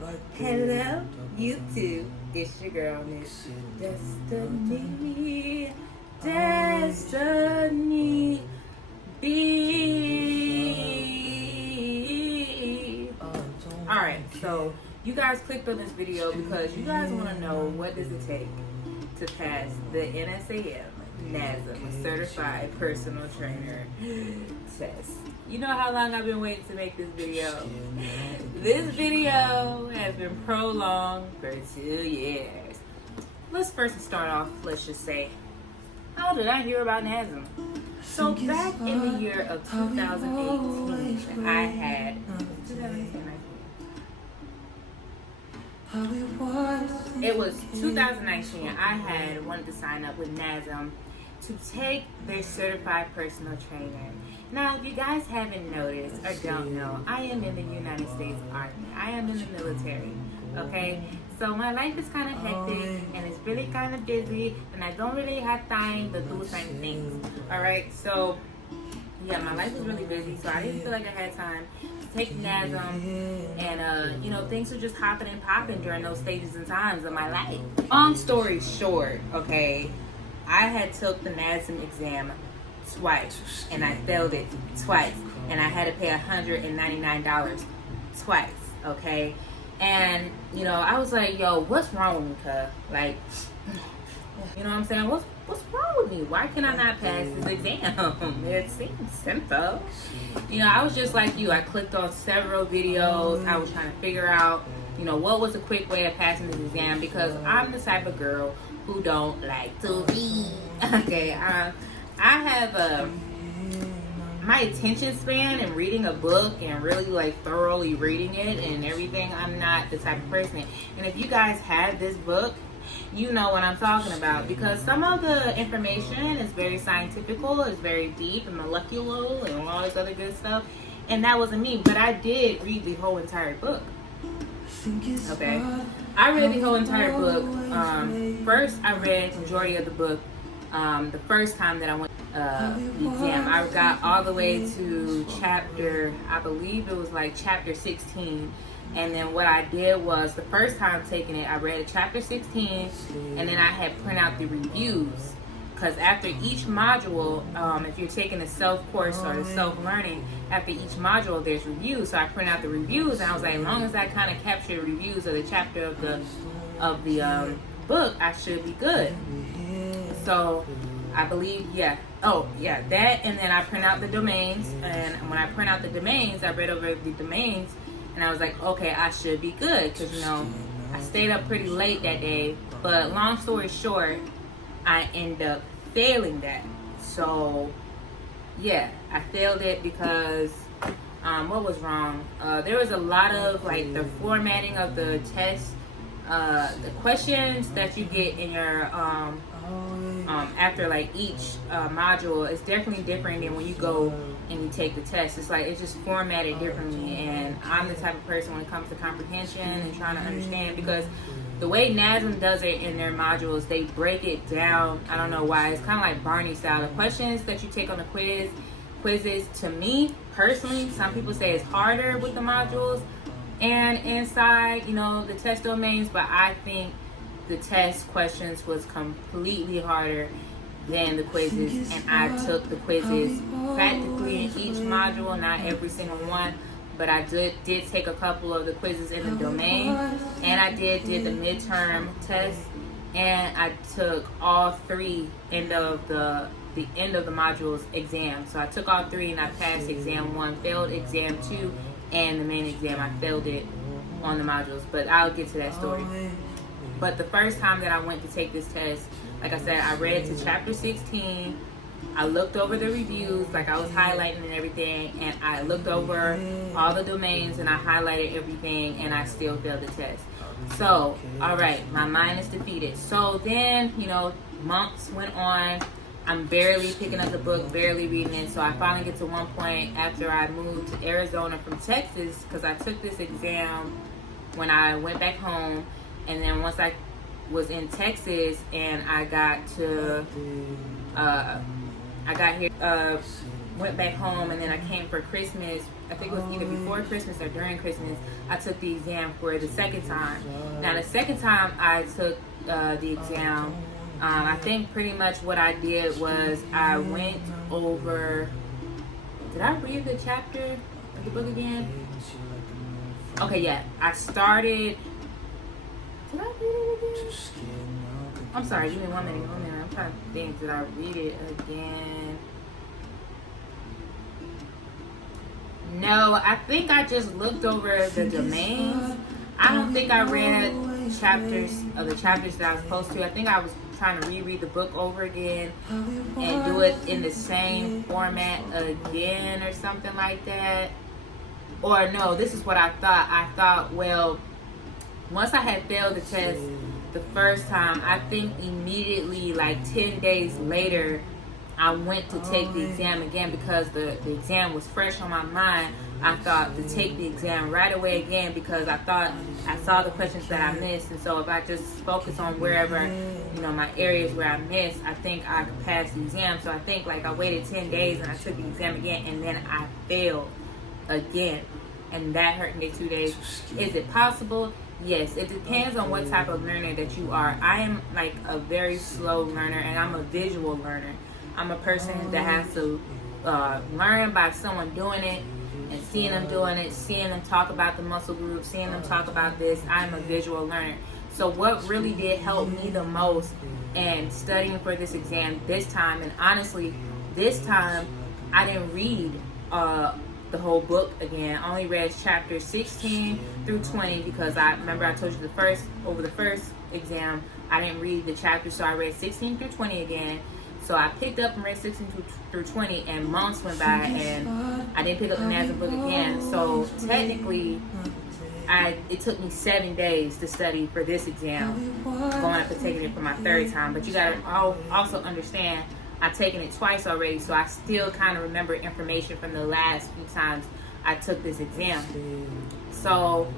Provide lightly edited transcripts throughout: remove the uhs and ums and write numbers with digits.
Hello, YouTube. It's your girl, Miss Destiny. Destiny. B. Alright, so you guys clicked on this video because you guys want to know what does it take to pass the NASM, Certified Personal Trainer test. You know how long I've been waiting to make this video? This video has been prolonged for 2 years. Let's first start off, let's just say, how did I hear about NASM? So back in the year of 2018, I had, it was 2019, I had wanted to sign up with NASM to take their certified personal trainer. Now, if you guys haven't noticed or don't know, I am in the United States Army. I am in the military, okay? So my life is kind of hectic and it's really kind of busy and I don't really have time to do certain things, all right? So, yeah, my life is really busy, so I didn't feel like I had time to take NASM and, you know, things were just hopping and popping during those stages and times of my life. Long story short, okay, I had took the NASM exam twice and I failed it twice and I had to pay $199 twice, okay? And, you know, I was like, yo, what's wrong with me, cuz? Like, you know what I'm saying? What's wrong with me? Why can I not pass this exam? It seems simple. You know, I was just like you. I clicked on several videos. I was trying to figure out, you know, what was a quick way of passing this exam because I'm the type of girl who don't like to read. Okay, I have my attention span and reading a book and really like thoroughly reading it and everything, I'm not the type of person. And if you guys have this book, you know what I'm talking about because some of the information is very scientifical, it's very deep and molecular and all this other good stuff. And that wasn't me, but I did read the whole entire book. Okay, I read the whole entire book. First, I read the majority of the book the first time that I went the exam. I got all the way to chapter, I believe it was like chapter 16. And then what I did was, the first time taking it, I read chapter 16, and then I had print out the reviews. Because after each module, if you're taking the self-course or the self-learning, after each module there's reviews. So I print out the reviews, and I was like, as long as I kind of capture the reviews of the chapter of the book, I should be good. So I believe, yeah. Oh, yeah, that, and then I print out the domains, and when I print out the domains, I read over the domains, and I was like, okay, I should be good, because, you know, I stayed up pretty late that day, but long story short, I ended up failing that. So, yeah, I failed it because, what was wrong? There was a lot of, like, the formatting of the test, the questions that you get in your, after like each module is definitely different than when you go and you take the test. It's like it's just formatted differently, and I'm the type of person when it comes to comprehension and trying to understand, because the way NASM does it in their modules, they break it down. I don't know why. It's kind of like Barney style. The questions that you take on the quizzes, to me personally, some people say it's harder with the modules and inside, you know, the test domains, but I think the test questions was completely harder than the quizzes, and I took the quizzes practically in each module, not every single one, but I did take a couple of the quizzes in the domain, and I did the midterm test, and I took all three end of the modules exam. So I took all three and I passed exam 1, failed exam 2, and the main exam I failed it on the modules, but I'll get to that story. But the first time that I went to take this test, like I said, I read to chapter 16. I looked over the reviews, like I was highlighting and everything, and I looked over all the domains and I highlighted everything, and I still failed the test. So, all right, my mind is defeated. So then, you know, months went on. I'm barely picking up the book, barely reading it. So I finally get to one point after I moved to Arizona from Texas, because I took this exam when I went back home. And then once I was in Texas and I got to, I got here, went back home, and then I came for Christmas. I think it was either before Christmas or during Christmas. I took the exam for the second time. Now, the second time I took the exam, I think pretty much what I did was I went over. Did I read the chapter of the book again? Okay, yeah. I started. Did I read it again? I'm sorry. Give me 1 minute. I'm trying to think. Did I read it again? No, I think I just looked over the domains. I don't think I read chapters of the chapters that I was supposed to. I think I was trying to reread the book over again and do it in the same format again or something like that. Or no, this is what I thought. I thought, well, once I had failed the test the first time, I think immediately, like 10 days later, I went to take the exam again because the exam was fresh on my mind. I thought to take the exam right away again because I thought I saw the questions that I missed. And so if I just focus on wherever, my areas where I missed, I think I could pass the exam. So I think like I waited 10 days and I took the exam again, and then I failed again. And that hurt me 2 days. Is it possible? Yes, it depends on what type of learner that you are. I am like a very slow learner, and I'm a visual learner. I'm a person that has to learn by someone doing it and seeing them doing it, seeing them talk about the muscle group, seeing them talk about this. I'm a visual learner. So what really did help me the most in studying for this exam this time, and honestly, this time I didn't read the whole book again. I only read chapters 16 through 20 because I remember I told you over the first exam, I didn't read the chapters, so I read 16 through 20 again. So I picked up and read 16 through 20, and months went by, and I didn't pick up the NASM book again. So technically, it took me 7 days to study for this exam, going up and taking it for my third time. But you gotta also understand, I've taken it twice already, so I still kind of remember information from the last few times I took this exam. So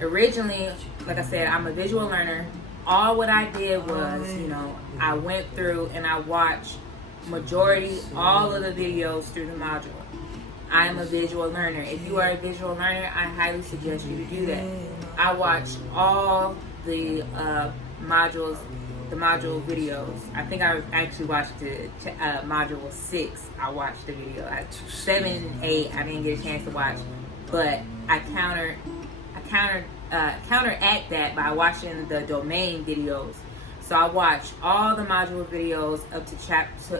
originally, like I said, I'm a visual learner. All what I did was, I went through and I watched majority, all of the videos through the module. I am a visual learner. If you are a visual learner, I highly suggest you to do that. I watched all the module videos. I think I actually watched the module 6. I watched the video. 7 and 8, I didn't get a chance to watch, but I counteract that by watching the domain videos. So I watched all the module videos up to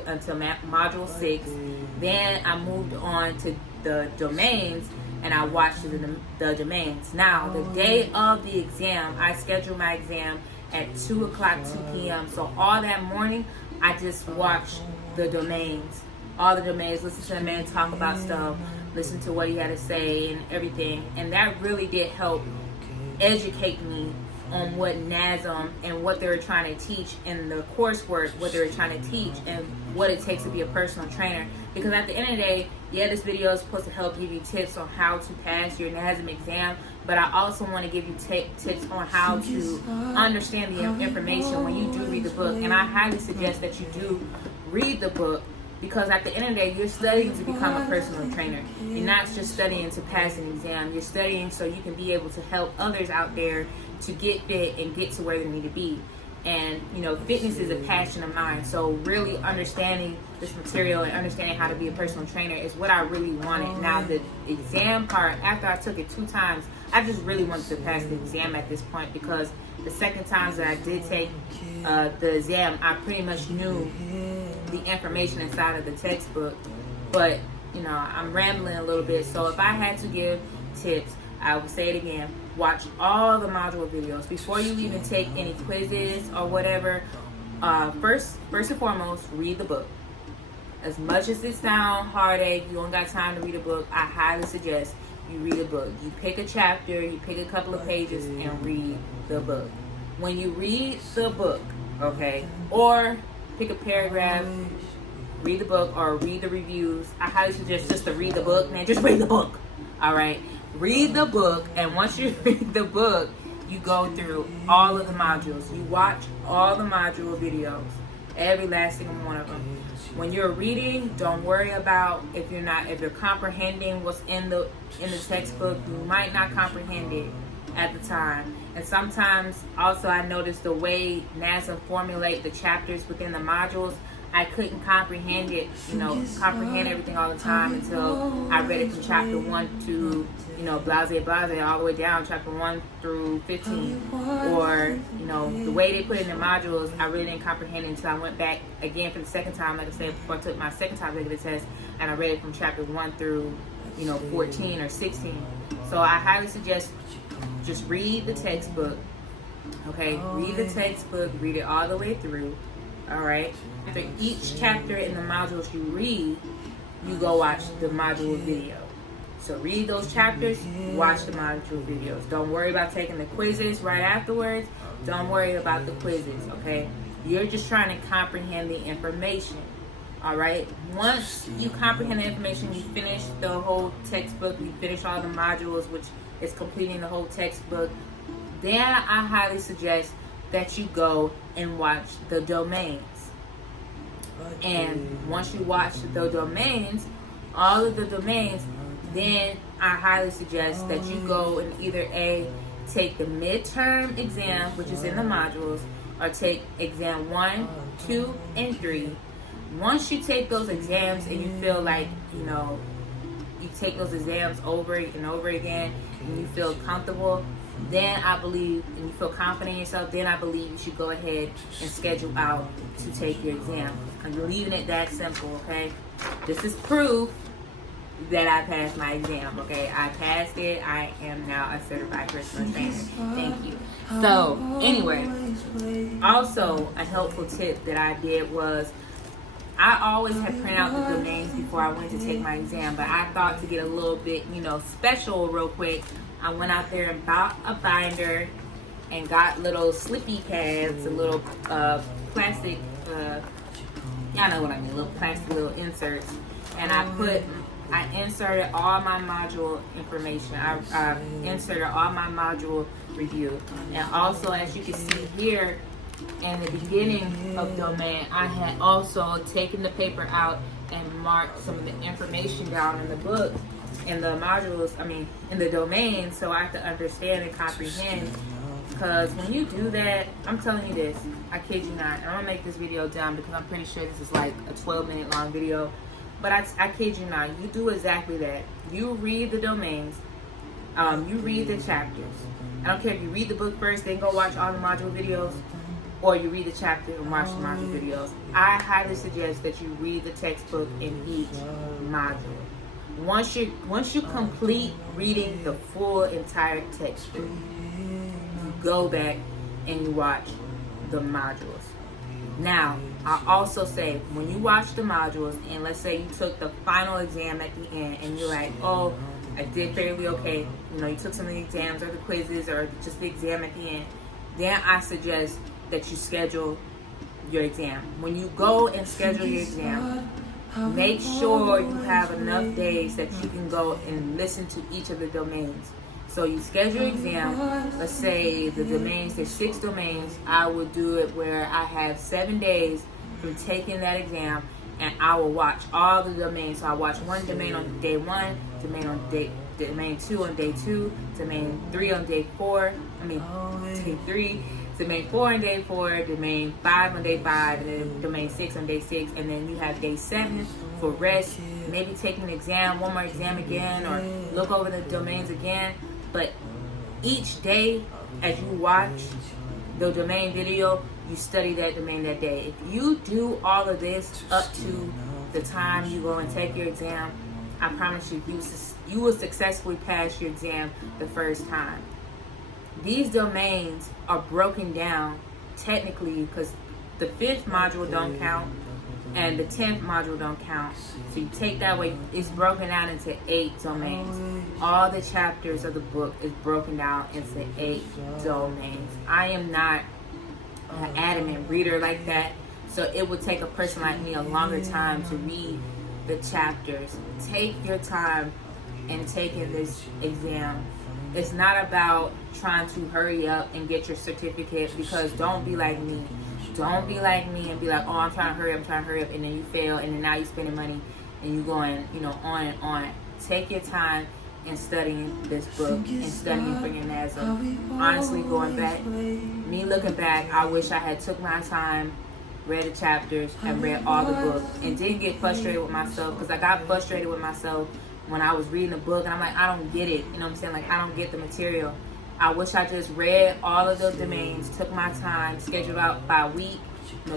until module 6. Then I moved on to the domains, and I watched the domains. Now, the day of the exam, I scheduled my exam at 2 o'clock, 2 p.m. So all that morning, I just watched the domains. All the domains, listen to the man talk about stuff, listen to what he had to say and everything. And that really did help educate me on what NASM and what they were trying to teach in the coursework, what they were trying to teach, and what it takes to be a personal trainer. Because at the end of the day, yeah, this video is supposed to help give you tips on how to pass your NASM exam, but I also want to give you tips on how to understand the information when you do read the book. And I highly suggest that you do read the book, because at the end of the day, you're studying to become a personal trainer. You're not just studying to pass an exam. You're studying so you can be able to help others out there to get fit and get to where they need to be. And, fitness is a passion of mine. So really understanding this material and understanding how to be a personal trainer is what I really wanted. Now, the exam part, after I took it 2 times, I just really wanted to pass the exam at this point, because the second times that I did take the exam, I pretty much knew the information inside of the textbook. But, I'm rambling a little bit. So if I had to give tips, I would say it again. Watch all the module videos before you even take any quizzes or whatever. First and foremost, read the book. As much as it sounds heartache, you don't got time to read a book, I highly suggest you read a book. You pick a chapter, you pick a couple of pages, and read the book. When you read the book, okay, or pick a paragraph, read the book, or read the reviews, I highly suggest just to read the book. Man, just read the book. All right. Read the book, and once you read the book, you go through all of the modules. You watch all the module videos. Every last single one of them. When you're reading, don't worry about if you're comprehending what's in the textbook. You might not comprehend it at the time. And sometimes also I noticed the way NASM formulate the chapters within the modules, I couldn't comprehend it, comprehend everything all the time until I read it from chapter 1 to, blase, blase, all the way down, chapter 1 through 15. Or, the way they put it in the modules, I really didn't comprehend it until I went back again for the second time, like I said, before I took my second time regular test, and I read it from chapter 1 through, 14 or 16. So I highly suggest just read the textbook, okay? Read the textbook, read it all the way through. All right. After each chapter in the modules you read, you go watch the module video. So read those chapters, watch the module videos. Don't worry about taking the quizzes right afterwards. Don't worry about the quizzes, okay? You're just trying to comprehend the information. All right. Once you comprehend the information, you finish the whole textbook, you finish all the modules, which is completing the whole textbook. Then I highly suggest that you go and watch the domains. And once you watch the domains, all of the domains, then I highly suggest that you go and either take the midterm exam, which is in the modules, or take exam 1, 2, and 3. Once you take those exams and you feel like, you take those exams over and over again and you feel comfortable, then I believe, and you feel confident in yourself, then I believe you should go ahead and schedule out to take your exam. I'm leaving it that simple, okay? This is proof that I passed my exam, okay? I passed it. I am now a certified personal trainer. Thank you. So, anyway, also a helpful tip that I did was I always had printed out the domains before I went to take my exam, but I thought to get a little bit, special real quick, I went out there and bought a binder and got little slippy pads, a little plastic, y'all know what I mean, little plastic little inserts. And I inserted all my module information. I inserted all my module review. And also, as you can see here, in the beginning of domain, I had also taken the paper out and marked some of the information down in the book, in the modules, in the domain, so I could understand and comprehend. Because when you do that, I'm telling you this, I kid you not, I'm going to make this video done because I'm pretty sure this is like a 12-minute long video, but I kid you not, you do exactly that. You read the domains, you read the chapters. I don't care if you read the book first, then go watch all the module videos, or you read the chapter and watch the module videos. I highly suggest that you read the textbook in each module. Once you complete reading the full entire textbook, you go back and you watch the modules. Now, I also say, when you watch the modules, and let's say you took the final exam at the end, and you're like, oh, I did fairly okay. You took some of the exams or the quizzes or just the exam at the end. Then I suggest that you schedule your exam. When you go and schedule your exam, make sure you have enough days that you can go and listen to each of the domains. So you schedule your exam. Let's say the domains, there's 6 domains. I will do it where I have 7 days from taking that exam, and I will watch all the domains. So I watch one domain on day 1, domain 2 on day 2, domain 3 on day 4, day 3, domain 4 on day 4, domain 5 on day 5, and then domain 6 on day 6, and then you have day 7 for rest, maybe taking an exam, one more exam again, or look over the domains again. But each day, as you watch the domain video, you study that domain that day. If you do all of this up to the time you go and take your exam, I promise you will successfully pass your exam the first time. These domains are broken down technically because the 5th module don't count and the 10th module don't count. So you take that way, it's broken down into 8 domains. All the chapters of the book is broken down into 8 domains. I am not an adamant reader like that, so it would take a person like me a longer time to read the chapters. Take your time in taking this exam. It's not about trying to hurry up and get your certificate, because don't be like me. Don't be like me and be like, oh, I'm trying to hurry up, and then you fail, and then now you're spending money and you going, on and on. Take your time in studying this book and studying for your NASM. Honestly, going back, me looking back, I wish I had took my time, read the chapters, and read all the book, and didn't get frustrated with myself, because I got frustrated with myself when I was reading the book, and I'm like, I don't get it. You know what I'm saying? Like, I don't get the material. I wish I just read all of the domains, took my time, scheduled out by a week,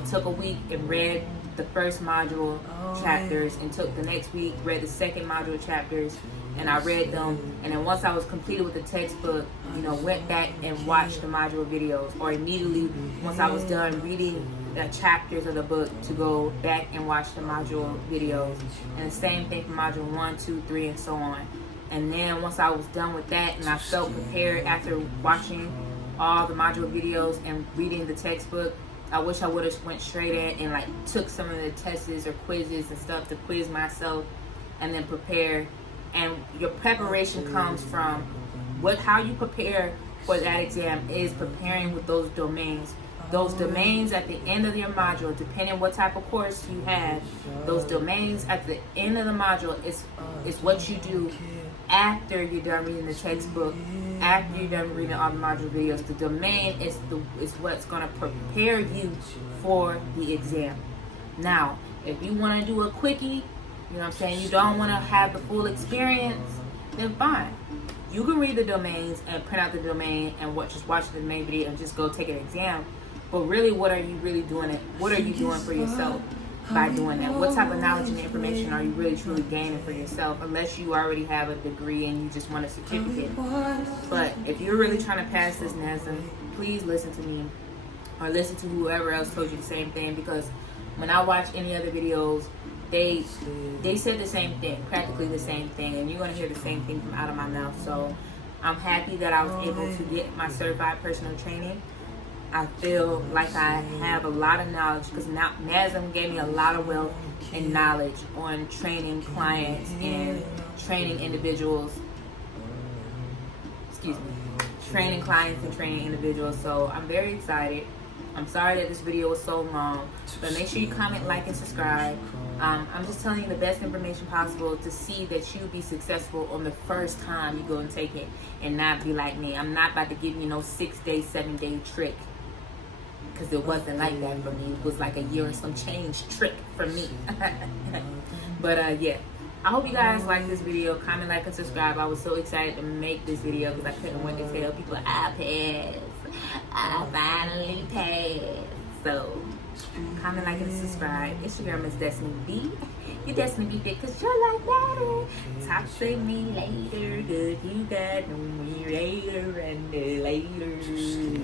took a week and read the first module chapters, and took the next week, read the second module chapters, and I read them. And then once I was completed with the textbook, went back and watched the module videos, or immediately once I was done reading the chapters of the book, to go back and watch the module videos. And the same thing for module 1, 2, 3, and so on. And then once I was done with that and I felt prepared after watching all the module videos and reading the textbook, I wish I would have went straight in and like took some of the tests or quizzes and stuff to quiz myself and then prepare. And your preparation comes from how you prepare for that exam is preparing with those domains. Those domains at the end of your module, depending what type of course you have, those domains at the end of the module is what you do after you're done reading the textbook, after you're done reading all the module videos. The domain is what's going to prepare you for the exam. Now, if you want to do a quickie, you don't want to have the full experience, then fine. You can read the domains and print out the domain and just watch the domain video and just go take an exam. But really, what are you really doing it? What are you doing for yourself by doing that? What type of knowledge and information are you really truly gaining for yourself? Unless you already have a degree and you just want a certificate. But if you're really trying to pass this NASM, please listen to me, or listen to whoever else told you the same thing. Because when I watch any other videos, they said the same thing, practically the same thing, and you're gonna hear the same thing from out of my mouth. So I'm happy that I was able to get my certified personal training. I feel like I have a lot of knowledge, because now NASM gave me a lot of wealth and knowledge on training clients and training individuals. Training clients and training individuals. So I'm very excited. I'm sorry that this video was so long, but make sure you comment, like, and subscribe. I'm just telling you the best information possible to see that you be successful on the first time you go and take it, and not be like me. I'm not about to give you no 6-day, 7-day trick, because it wasn't like that for me. It was like a year and some change trick for me. But yeah, I hope you guys like this video. Comment, like, and subscribe. I was so excited to make this video because I couldn't wait to tell people I passed. I finally passed. So comment, like, and subscribe. It's your girl, Miss Destiny B. Your Destiny B fit, because you're like better. Talk to me later, good. You got me later and later.